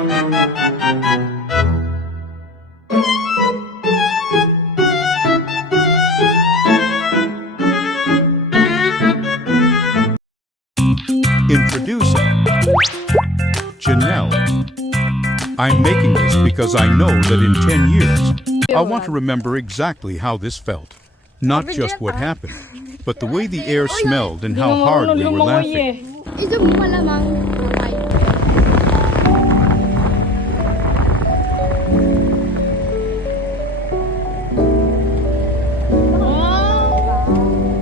Introducing Janelle. I'm making this because I know that in 10 years, I want to remember exactly how this felt. Not just what happened, but the way the air smelled and how hard we were laughing. Ito mo malamang.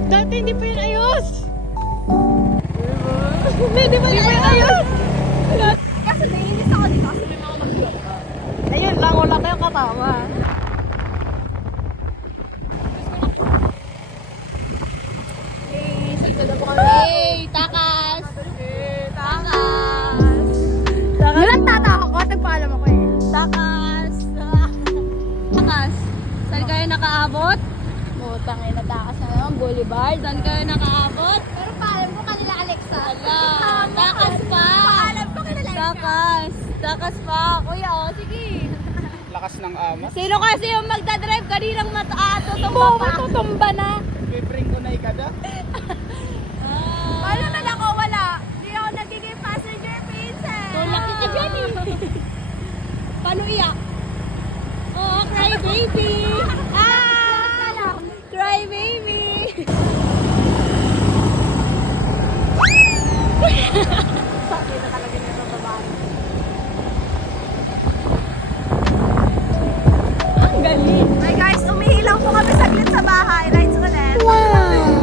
Dati hindi pa yun ayos. Hindi pa yun ayos. Kasi naiinis ako dito kasi may mga mag-vlog. Ayun lang, wala kayong katawa. Hey, takas! Takas! Yun ang tatawa ko, nagpaalam ako eh. Takas! Takas! Saan kayo nakaabot? Butang ina, takas na naman, boulevard. Saan kayo nakaabot? Pero paalam ko kanila Alexa. Ala, takas pa! Paalam ko kanila Alexa. Takas! Takas pa! Kuya, o sige. Lakas ng amo. Sino kasi yung magdadrive kaninang tutumba pa? Tutumba na. Bibring ko na ikada. Paano naman ako wala? Hindi ako nagiging passenger princess. Tulak ka dyan eh. Paano iyak? Oh, cry baby! Cry baby! Sakit na talaga nito babae. Ang galing! Hi guys, umihilang po kami saglit sa bahay. Rides ulit. Wow!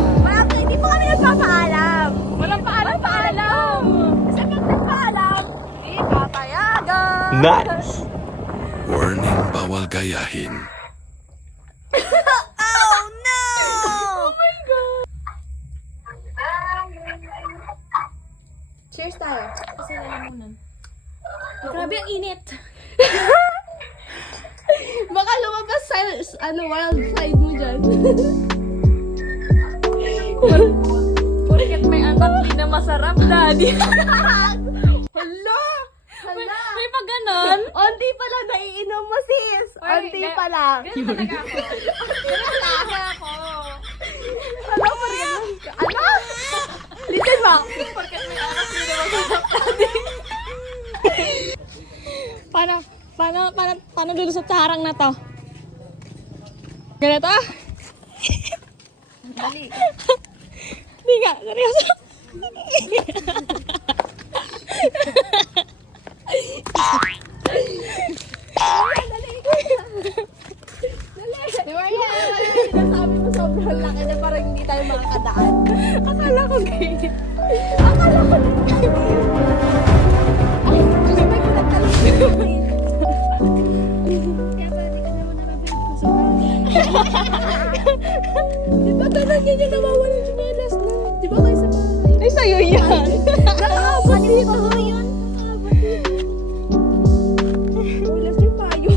Hindi po kami nagpapaalam. Walang paalam! Kasi pag nagpaalam, hindi papayagan. Nice! Warning, bawal gayahin. Oh no! Oh my God! Cheers tayo. Grabe ang init! Baka lumabas sa wild side mo dyan. Porket may anak di na masarap, daddy. Hala! Hala! May pag ganon? Onti pa lang naiinom mo sis. Onti pa lang. Ganun talaga ako. Ganun talaga ako. Ano mo rin? Ano? Listen mo. Porket may anak di na masarap, daddy. Paano lulusot sa harang na to? Ganito? Dali. Hindi nga, seryoso. Di ba yan? Sinasabi mo sobrang laki na parang hindi tayo makakadaan. Akala ko gay. Akala ko na ay, gusto may pinagtalong. Kaya pala di ka naman narabinig ko sa Di ba ganun yun yung nawawalan yung chinelas na? Di ba kayo sa bahay? Ay, sa'yo yan. Nakaabot dito. Yun. Nakaabot dito. Ulas yung payo.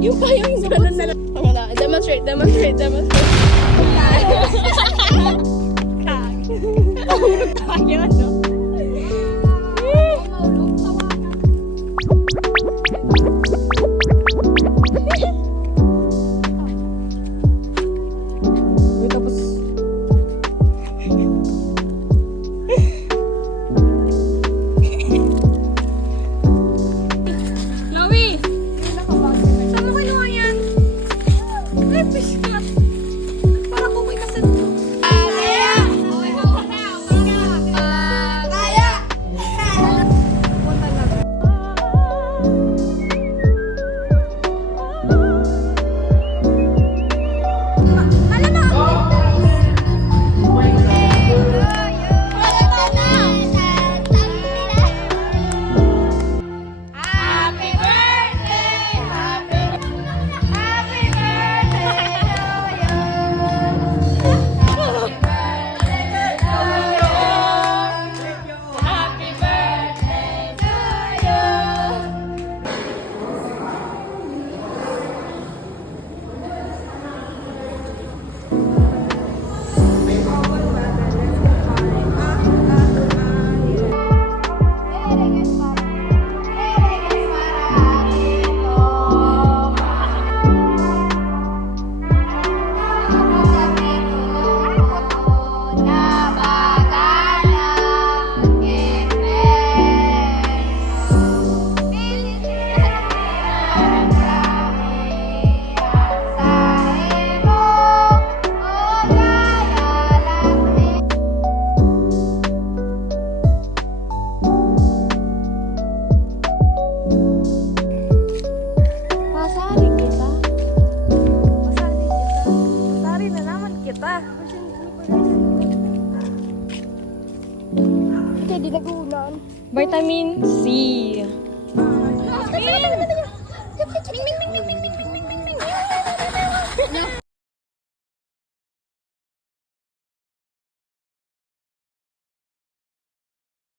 Yung payo yung ganun na lang. Wala. Demonstrate. Mahulog tayo, no? Maulog. Tawanan. Uy, tapos... Chloe! Saan mo kinuha yan? Ay, piskat! Vitamin C.